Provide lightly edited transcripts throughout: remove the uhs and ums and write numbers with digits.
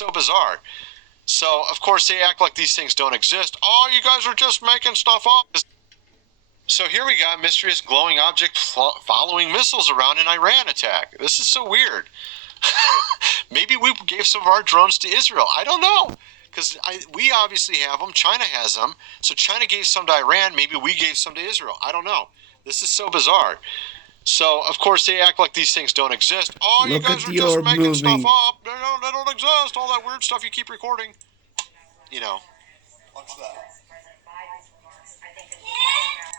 so bizarre. So, of course, they act like these things don't exist. Oh, you guys are just making stuff up. So here we got mysterious glowing object following missiles around an Iran attack. This is so weird. Maybe we gave some of our drones to Israel. I don't know. Because we obviously have them. China has them. So China gave some to Iran. Maybe we gave some to Israel. I don't know. This is so bizarre. So, of course, they act like these things don't exist. Oh, you guys are just making stuff up. They don't exist. All that weird stuff you keep recording. You know. What's that?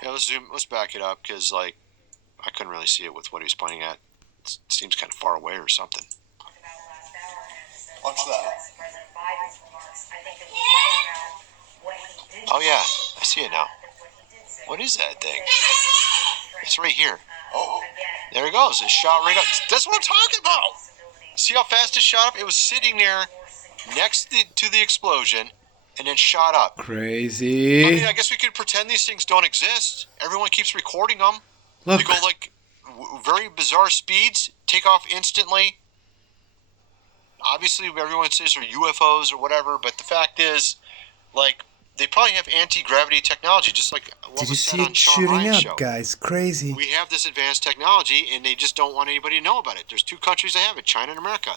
Yeah, let's zoom. Let's back it up because, like, I couldn't really see it with what he was pointing at. It seems kind of far away or something. What's that? Oh, yeah. I see it now. What is that thing? It's right here. Oh. There it goes. It shot right up. That's what I'm talking about. See how fast it shot up? It was sitting there next to the explosion and then shot up. Crazy. I mean, I guess we could pretend these things don't exist. Everyone keeps recording them. Look. They go like very bizarre speeds, take off instantly. Obviously, everyone says they're UFOs or whatever, but the fact is, like, they probably have anti-gravity technology, just like what was said on Sean Ryan's show. Guys? Crazy. We have this advanced technology, and they just don't want anybody to know about it. There's two countries that have it, China and America.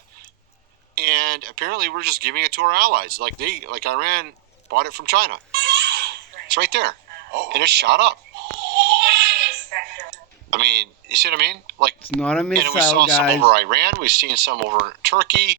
And apparently we're just giving it to our allies. Like Iran bought it from China. It's right there. And it shot up. I mean, you see what I mean? Like, It's not a missile, and we saw guys. some over Iran. We've seen some over Turkey.